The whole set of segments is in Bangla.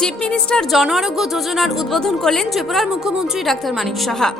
চিফ মিনিস্টার জন আরোগ্য যোজনার উদ্বোধন করলেন ত্রিপুরার মুখ্যমন্ত্রী ডাক্তার মানিক সাহা।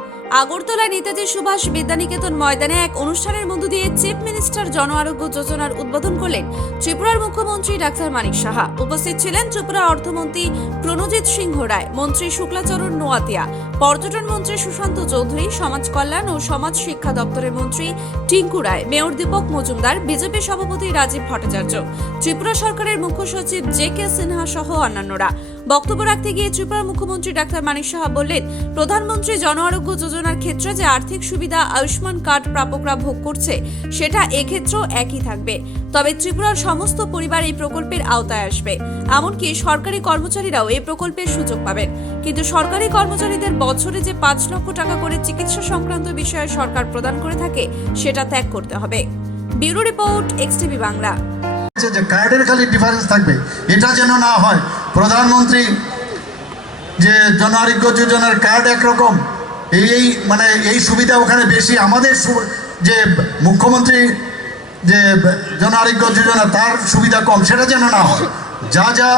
আগরতলায় নেতাজি সুভাষ বিদ্যানিকেতন ময়দানে এক অনুষ্ঠানের মধ্য দিয়ে চিফ মিনিস্টার জন আরোগ্য যোজনার উদ্বোধন করলেন ত্রিপুরার মুখ্যমন্ত্রী ডাক্তার মানিক সাহা। উপস্থিত ছিলেন ত্রিপুরা অর্থমন্ত্রী প্রণজিৎ সিংহ রায়, মন্ত্রী শুক্লাচরণ নোয়াতিয়া পর্যটন মন্ত্রী সুশান্ত চৌধুরী, সমাজ কল্যাণ ও সমাজ শিক্ষা দপ্তরের মন্ত্রী টিঙ্কু রায়, মেয়র দীপক মজুমদার, বিজেপি সভাপতি রাজীব ভট্টাচার্য, ত্রিপুরা সরকারের মুখ্য সচিব জে কে সিনহা সহ অন্যান্যরা। বক্তব্য রাখতে গিয়ে ত্রিপুরার মুখ্যমন্ত্রী ডাক্তার মানিক সাহা বললেন, প্রধানমন্ত্রী জন আরোগ্য যোজনার ক্ষেত্রে যে আর্থিক সুবিধা আয়ুষ্মান কার্ড প্রাপকরা ভোগ করছে, সেটা এক্ষেত্রেও একই থাকবে। তবে ত্রিপুরার সমস্ত পরিবার এই প্রকল্পের আওতায় আসবে। এমনকি সরকারি কর্মচারীরাও এই প্রকল্পের সুযোগ পাবেন। কিন্তু সরকারি কর্মচারীদের বছরে যে পাঁচ লক্ষ টাকা করে চিকিৎসা সংক্রান্ত বিষয়ে সরকার প্রদান করে থাকে, সেটা ত্যাগ করতে হবে। Bureau report XTV Bangla. যে কার্ডের খালি ডিফারেন্স থাকবে, এটা যেন না হয় প্রধানমন্ত্রী, যে জন আরোগ্য যোজনার কার্ড একরকম, এই মানে এই সুবিধা ওখানে বেশি। আমাদের যে মুখ্যমন্ত্রী, যে জন আরোগ্য যোজনা, তার সুবিধা কম, সেটা যেন না হয়। যা যা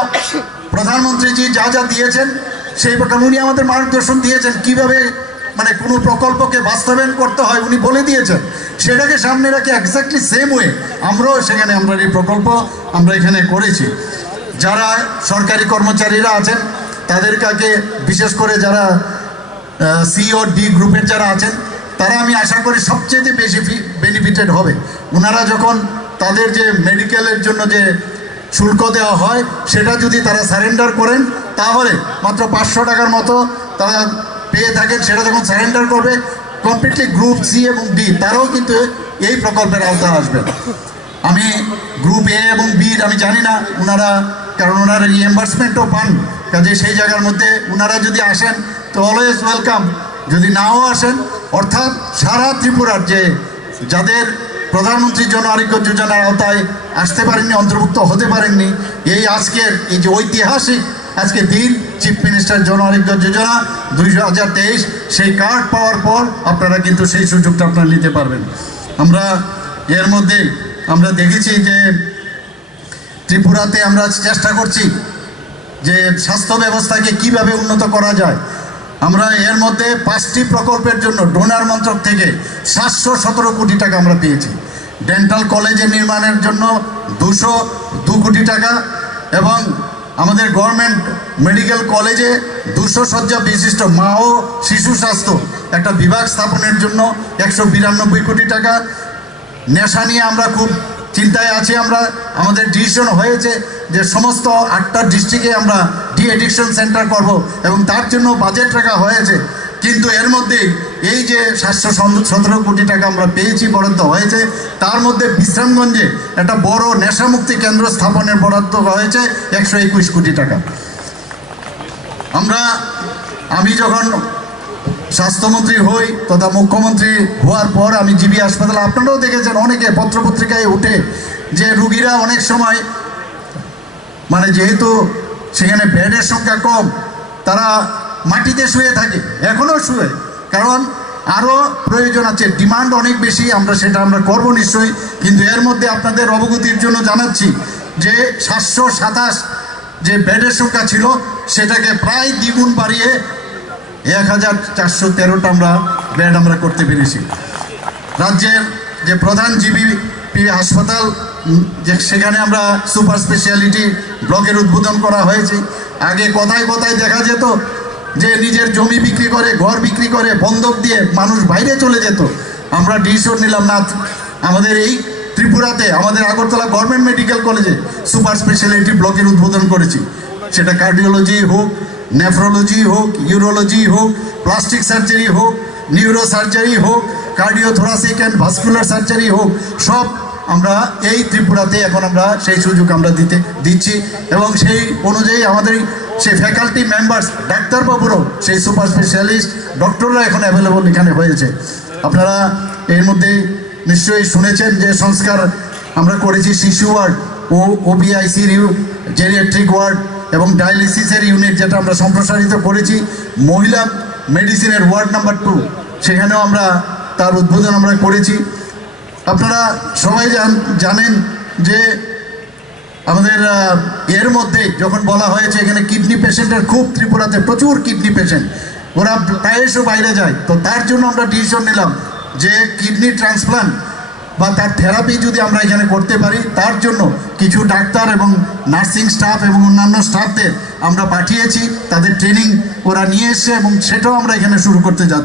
প্রধানমন্ত্রীজি যা যা দিয়েছেন, সেই প্রকার উনি আমাদের মার্গদর্শন দিয়েছেন, কীভাবে মানে কোনো প্রকল্পকে বাস্তবায়ন করতে হয়, উনি বলে দিয়েছেন। সেটাকে সামনে রেখে এক্স্যাক্টলি সেম ওয়ে আমরাও সেখানে আমরা এই প্রকল্প আমরা এখানে করেছি। যারা সরকারি কর্মচারীরা আছেন তাদের কাছে বিশেষ করে যারা সি ও ডি গ্রুপের যারা আছেন, তারা আমি আশা করি সবচেয়ে বেশি বেনিফিটেড হবে। ওনারা যখন তাদের যে মেডিকেলের জন্য যে শুল্ক দেওয়া হয়, সেটা যদি তারা সারেন্ডার করেন, তাহলে মাত্র পাঁচশো টাকার মতো তারা পেয়ে থাকেন, সেটা যখন সারেন্ডার করবে কমপ্লিটলি গ্রুপ সি এবং ডি তারাও কিন্তু এই প্রকল্পের আওতায় আসবে। আমি গ্রুপ এ এবং বির আমি জানি না ওনারা কারণ ওনারা রিএম্বার্সমেন্টও পান। কাজে সেই জায়গার মধ্যে ওনারা যদি আসেন, তো অলওয়েজ ওয়েলকাম যদি নাও আসেন, অর্থাৎ সারা ত্রিপুরার যে যাদের প্রধানমন্ত্রী জন আরোগ্য যোজনার আওতায় আসতে পারেননি, অন্তর্ভুক্ত হতে পারেননি, এই আজকের, এই যে ঐতিহাসিক, আজকে দিন চিফ মিনিস্টার জন আরোগ্য যোজনা দুই হাজার তেইশ, সেই কার্ড পাওয়ার পর আপনারা কিন্তু সেই সুযোগটা আপনারা নিতে পারবেন। আমরা এর মধ্যে আমরা দেখেছি যে ত্রিপুরাতে আমরা চেষ্টা করছি যে স্বাস্থ্য ব্যবস্থাকে কীভাবে উন্নত করা যায়। আমরা এর মধ্যে পাঁচটি প্রকল্পের জন্য ডোনার মন্ত্রক থেকে সাতশো সতেরো কোটি টাকা আমরা পেয়েছি। ডেন্টাল কলেজের নির্মাণের জন্য দুশো দু কোটি টাকা এবং আমাদের গভর্নমেন্ট মেডিকেল কলেজে দুশো শয্যা বিশিষ্ট মা ও শিশু স্বাস্থ্য একটা বিভাগ স্থাপনের জন্য একশো বিরানব্বই কোটি টাকা। নেশা নিয়ে আমরা খুব চিন্তায় আছি আমরা, আমাদের ডিসিশন হয়েছে যে সমস্ত আটটা ডিস্ট্রিক্টে আমরা ডি এডিকশন সেন্টার করব এবং তার জন্য বাজেট রাখা হয়েছে। কিন্তু এর মধ্যে এই যে সাতশো সতেরো কোটি টাকা আমরা পেয়েছি, বরাদ্দ হয়েছে, তার মধ্যে বিশ্রামগঞ্জে একটা বড় নেশামুক্তি কেন্দ্র স্থাপনের বরাদ্দ হয়েছে একশো একুশ কোটি টাকা। আমরা, আমি যখন স্বাস্থ্যমন্ত্রী হই তথা মুখ্যমন্ত্রী হওয়ার পর আমি জিবি হাসপাতালে, আপনারাও দেখেছেন অনেকে পত্রপত্রিকায় উঠে যে রুগীরা অনেক সময় মানে যেহেতু সেখানে বেডের সংখ্যা কম, তারা মাটিতে শুয়ে থাকে এখনও শুয়ে। কারণ আরও প্রয়োজন আছে, ডিমান্ড অনেক বেশি, আমরা সেটা আমরা করব নিশ্চয়ই, কিন্তু এর মধ্যে আপনাদের অবগতির জন্য জানাচ্ছি যে সাতশো সাতাশ যে বেডের সংখ্যা ছিল, সেটাকে প্রায় দ্বিগুণ বাড়িয়ে এক হাজার চারশো তেরোটা আমরা বেড আমরা করতে পেরেছি। রাজ্যের যে প্রধান জিবিপি হাসপাতাল যে সেখানে আমরা সুপার স্পেশালিটি ব্লকের উদ্বোধন করা হয়েছে। আগে কথায় কথায় দেখা যেত যে নিজের জমি বিক্রি করে, ঘর বিক্রি করে বন্ধক দিয়ে মানুষ বাইরে চলে যেত। আমরা ডিসিশন নিলাম না আমাদের এই ত্রিপুরাতে, আমাদের আগরতলা গভর্নমেন্ট মেডিকেল কলেজে সুপার স্পেশালিটি ব্লকের উদ্বোধন করেছি। সেটা কার্ডিওলজি হোক নেফ্রোলজি হোক, ইউরোলজি হোক, প্লাস্টিক সার্জারি হোক নিউরো সার্জারি হোক, কার্ডিওথোরাসিক অ্যান্ড ভাস্কুলার সার্জারি হোক, সব আমরা এই ত্রিপুরাতে এখন আমরা সেই সুযোগ আমরা দিতে, দিচ্ছি এবং সেই অনুযায়ী আমাদের সেই ফ্যাকাল্টি মেম্বার্স, ডাক্তারবাবুরও সেই সুপার স্পেশালিস্ট, ডক্টররা এখন অ্যাভেলেবল এখানে হয়েছে। আপনারা এর মধ্যে নিশ্চয়ই শুনেছেন যে সংস্কার আমরা করেছি শিশু ওয়ার্ড, ও ওবিআইসির জেরিয়াট্রিক ওয়ার্ড এবং ডায়ালিসিসের ইউনিট যেটা আমরা সম্প্রসারিত করেছি, মহিলা মেডিসিনের ওয়ার্ড নাম্বার টু সেখানেও আমরা তার উদ্বোধন আমরা করেছি। আপনারা সবাই জান, জানেন যে আমাদের এর মধ্যে যখন বলা হয়েছে এখানে কিডনি পেশেন্টের খুব ত্রিপুরাতে প্রচুর কিডনি পেশেন্ট ওরা প্রায়শই বাইরে যায়। তো তার জন্য আমরা ডিসিশন নিলাম যে কিডনি ট্রান্সপ্লান্ট বা তার থেরাপি যদি আমরা এখানে করতে পারি, তার জন্য কিছু ডাক্তার এবং নার্সিং স্টাফ এবং অন্যান্য স্টাফদের আমরা পাঠিয়েছি, তাদের ট্রেনিং ওরা নিয়ে এসছে এবং সেটাও আমরা এখানে শুরু করতে যাচ্ছি।